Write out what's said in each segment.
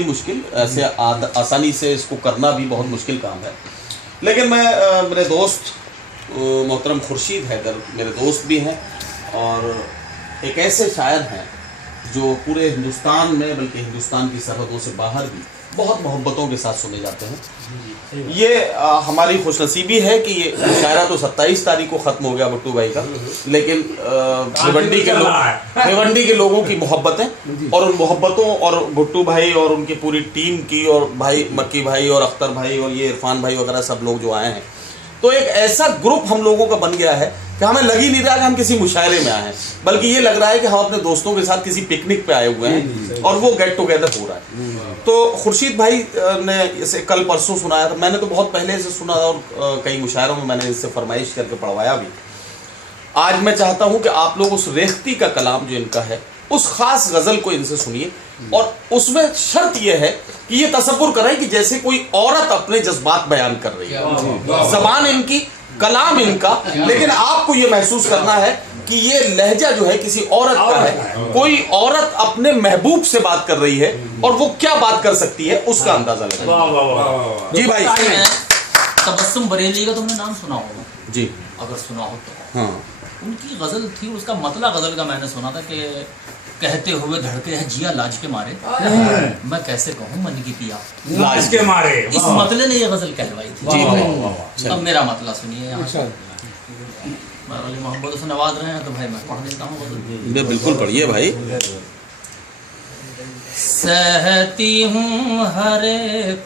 बड़ी मुश्किल, ऐसे आसानी से इसको करना भी बहुत मुश्किल काम है। लेकिन मैं मेरे दोस्त मोहतरम खुर्शीद हैदर मेरे दोस्त भी हैं और एक ऐसे शायर हैं जो पूरे हिंदुस्तान में बल्कि हिंदुस्तान की सरहदों से बाहर भी बहुत मोहब्बतों के साथ सुने जाते हैं। ये हमारी खुशनसीबी है कि ये मुशायरा तो 27 तारीख को ख़त्म हो गया भुट्टू भाई का, लेकिन भिवंडी के लोगों की मोहब्बतें और उन मोहब्बतों और भुट्टू भाई और उनकी पूरी टीम की और भाई मक्की भाई और अख्तर भाई और ये इरफान भाई वगैरह सब लोग जो आए हैं, तो एक ऐसा ग्रुप हम लोगों का बन गया है कि हमें लग ही नहीं रहा कि हम किसी मुशायरे में आए हैं, बल्कि ये लग रहा है कि हम अपने दोस्तों के साथ किसी पिकनिक पे आए हुए हैं और वो गेट टुगेदर हो रहा है। तो खुर्शीद भाई ने इसे कल परसों सुनाया था, मैंने तो बहुत पहले से सुना था और कई मुशायरों में मैंने इससे फरमाइश करके पढ़वाया भी। आज मैं चाहता हूँ कि आप लोग उस रेख्ती का कलाम जो इनका है उस खास गज़ल को इनसे सुनिए, और उसमें शर्त यह है कि ये तसव्वुर करें कि जैसे कोई औरत अपने जज्बात बयान कर रही है, ज़बान इनकी, कलाम इनका, लेकिन आपको ये महसूस करना है कि ये लहजा जो है किसी औरत का है, कोई औरत अपने महबूब से बात कर रही है और वो क्या बात कर सकती है उसका अंदाजा लगाइए। जी भाई। तबस्सुम बरेली का तुमने नाम सुना होगा जी, अगर सुना हो तो। हाँ, उनकी गज़ल थी, उसका मतला गज़ल का मैंने सुना था कि कहते हुए धड़के है जिया लाज के मारे, मैं कैसे कहूँ मन की पिया लाज के मारे। इस मतले ने ये गज़ल कहलवाई थी। जी भाई। अब मेरा मतला सुनिए यहाँ से। मोहम्मद से नवाज रहे हैं तो भाई मैं पढ़ देता हूँ गज़ल। बिल्कुल पढ़िए भाई। सहती हूँ हर एक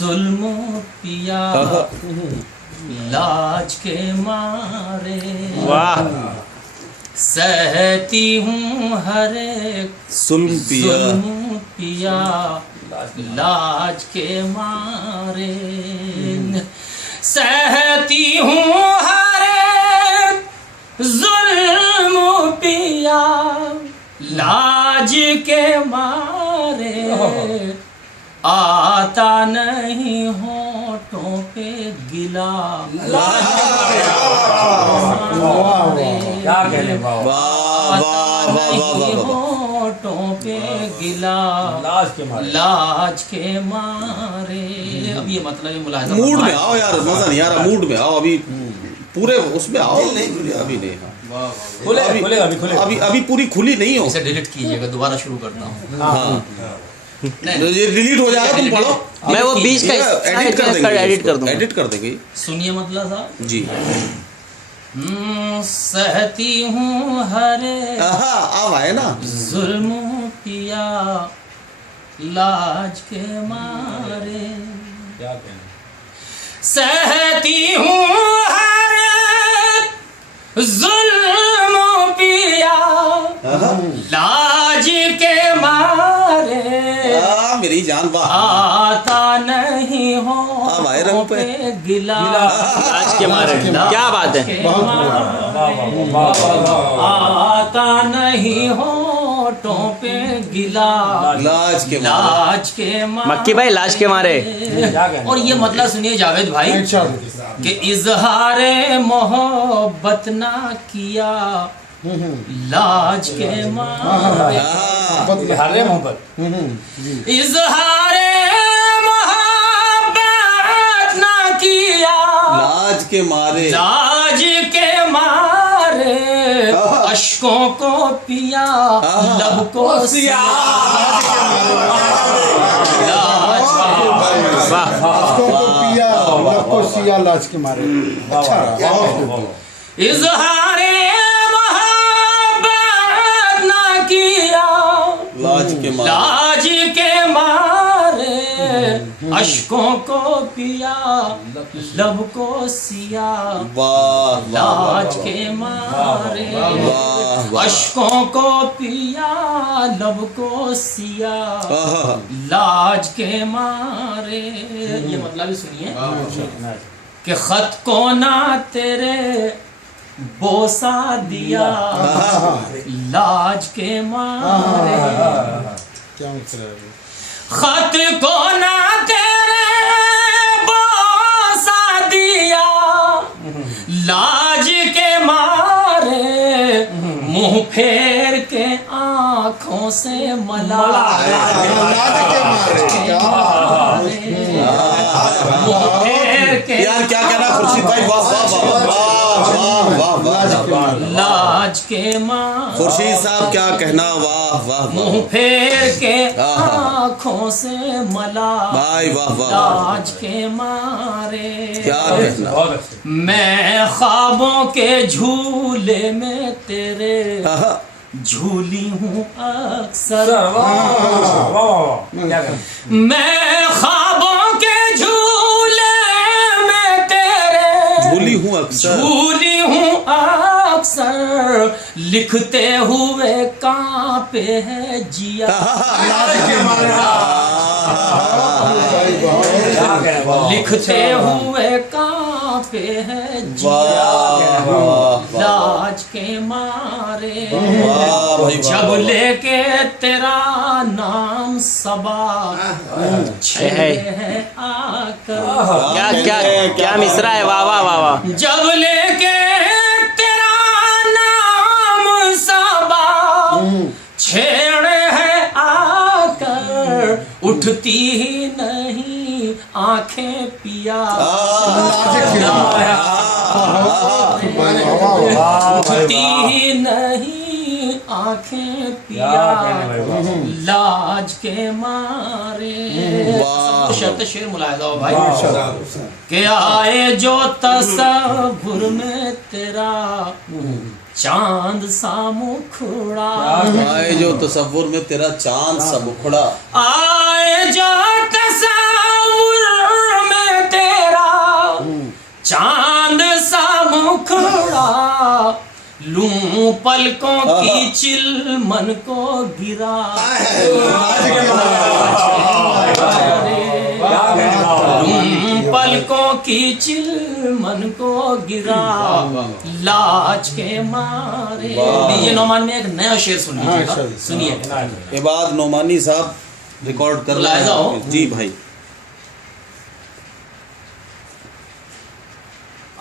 जुल्म पिया लाज के मारे, वाह। सहती हूँ हर एक जुल्म पिया लाज के मारे, सहती हूँ हर एक जुल्म पिया लाज के मारे, आता नहीं होठों पे गिला लाज के मारे, क्या कहने होठों पे गिला लाज के मारे। अब ये मतलब ये मुलाहिजा मूड में आओ यार, मजा नहीं आ रहा, मूड में आओ, अभी पूरे उसमें आओ। अभी नहीं, अभी पूरी खुली नहीं हो। इसे डिलीट कीजिएगा, दोबारा शुरू करता हूँ। हाँ, ये डिलीट हो जाएगा, तुम पढ़ो। मैं वो 20 का एडिट कर देंगे, एडिट कर देंगे। सुनिए मतलब साहब जी। सहती हूँ हरे अब आए ना जुल्म पिया लाज के मारे, सहती हूँ हरे जुल्म पिया लाज के मारे, मेरी जान वाह। आता नहीं हो पे गिला लाज के मारे। क्या बात है, आता नहीं होठों पे गिला लाज के मारे। मक्की भाई लाज के मारे। और ये मतलब सुनिए जावेद भाई कि इजहारे मोहब्बत ना किया लाज के मारे, इजहारे मोहब्बत इजहारे मोहब्बत ना किया लाज के मारे, लाज के मारे, अश्कों को पिया लब को सिया लाज के मारे। अच्छा, इजहारे मोहब्बत ना किया लाज के मारे, अश्कों को पिया लब को सिया वाह। लाज के मारे, अश्कों को पिया लब को सिया लाज के मारे। ये मतलब ही सुनिए कि खत को ना तेरे बोसा दिया लाज के मारे, क्या मतलब है? खत को ना तेरे बोसा दिया लाज के मारे, मुंह फेर के आंखों से मला यार क्या कहना खुर्शीद भाई, वाह वाह वाह वाह वाह वाह वाह, लाज के मारे खुर्शीद साहब क्या कहना, वाह वाह वाह, मुंह फेर के आँखों से मला भाई वाह वाह, लाज के मारे क्या कहना, बहुत अच्छे। मैं ख्वाबों के झूले में तेरे आहा, झूली हूँ अक्सर। वाह वाह वाह, क्या कहना। मैं ख्वाबों के झूले में तेरे भूली हूँ अक्सर, झूली हूँ अक्सर, लिखते हुए कांपे है जिया। क्या कहना, वाह। लिखते हुए कांपे है जिया, वाह वाह लाज के मारे वाह भाई वाह, जब लेके तेरा नाम सबा छे है आकर। क्या क्या क्या मिसरा है, वाह वाह वाह वाह। जब लेके तेरा नाम सबा छेड़े है आकर, उठती ही नहीं आंखें पिया। उठती ही नहीं आंखें पिया, लाज के मारे। शर्त शेर मुलायदा हो भाई के आए जो तसव्वुर में तेरा चांद सा मुखड़ा। आए जो तसव्वुर में तेरा चांद सा मुखड़ा, आए जो तसव्वुर में तेरा चांद सा मुखड़ा, लूं पलकों की चिलमन को गिरा। लूं पलकों की चिलमन को गिरा, लाज के मारे। ये नौमान में एक नया शेर सुन लीजिएगा, सुनिए। इबाद नोमानी साहब रिकॉर्ड कर रहे मुलाहिजा हो। हैं जी भाई।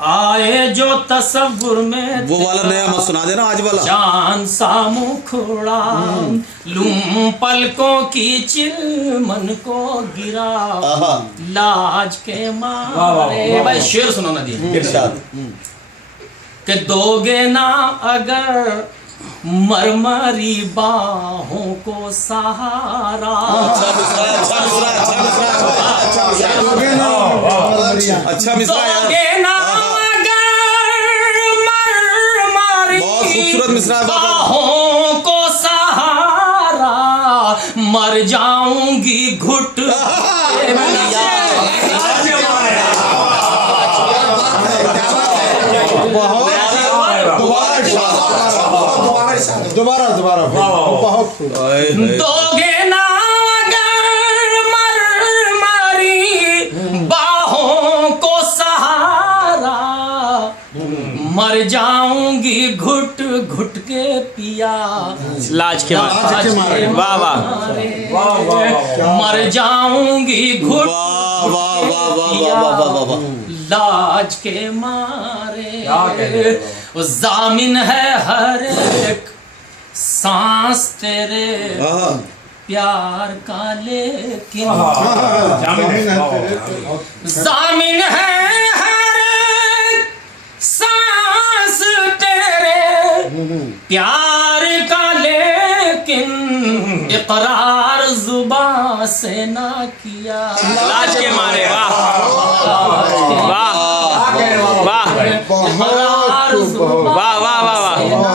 आए जो तसव्वुर में वो वाला नया मत सुना देना, आज वाला। चांद सा मुखड़ा, लूं पलकों की चिलमन को गिरा, आहा, लाज के मारे। भाई शेर सुनो ना दिए इरशाद। कि दोगे ना अगर मरमरी बाहों को सहारा। अच्छा मिसरा, अच्छा मिसरा, अच्छा मिसरा, अच्छा मिसरा यार, दोगे ना अगर मरमरी बहुत खूबसूरत मिसरा है बाबा। बाहों को सहारा, मर जाऊंगी घुट के पिया। दोबारा दोबारा बहुत खूब। दोगे ना अगर मरमरी बाहों को सहारा, मर जाऊंगी घुट घुट के पिया। लाज के मारे, वाह वाह। मर जाऊंगी घुट वाह वाह वाह वाह वाह वाह वाह, लाज के मारे। जामिन है हर एक सांस तेरे आहा, प्यार का, लेकिन जामिन है तेरे। जामिन है हर एक सांस तेरे प्यार का, लेकिन इकरार जुबां से ना किया। लाज के मारे, वाह वाह वाह वाह वाह वाह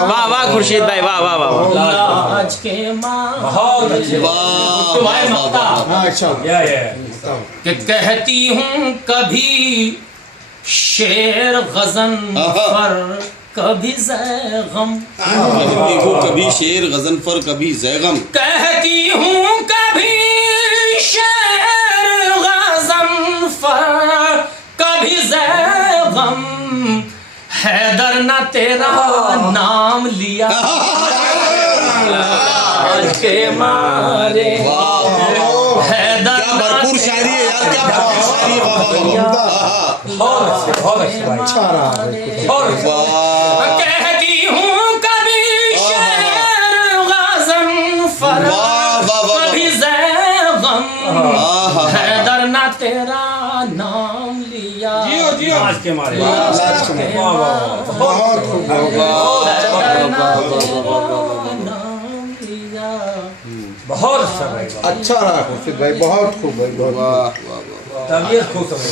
वाह वाह खुर्शीद भाई, वाह वाह वाह। लाज के मारे वाह मक्ता हाँ अच्छा कि कहती हूँ कभी शेर गजन पर, कभी ज़ैगम। कहती हूँ कभी शेर गजनफर, कभी ज़ैगम। कहती हूँ कभी शेर गजनफर, कभी ज़ैगम। हैदर न तेरा नाम लिया लाज के मारे। हैदर क्या भरपूर शायरी है यार, क्या भरपूर शायरी है बाबा। अच्छा रहा। कहती हूँ कभी शेर गजनफर, कभी ज़ैगम। हैदर न तेरा नाम लिया आज के मारे लास्ट में वाह वाह बहुत खूब नाम लिया। बहुत अच्छा भाई अच्छा रहा खुर्शीद भाई बहुत खूब भाई बहुत खूब। तबीयत खुश हो गई।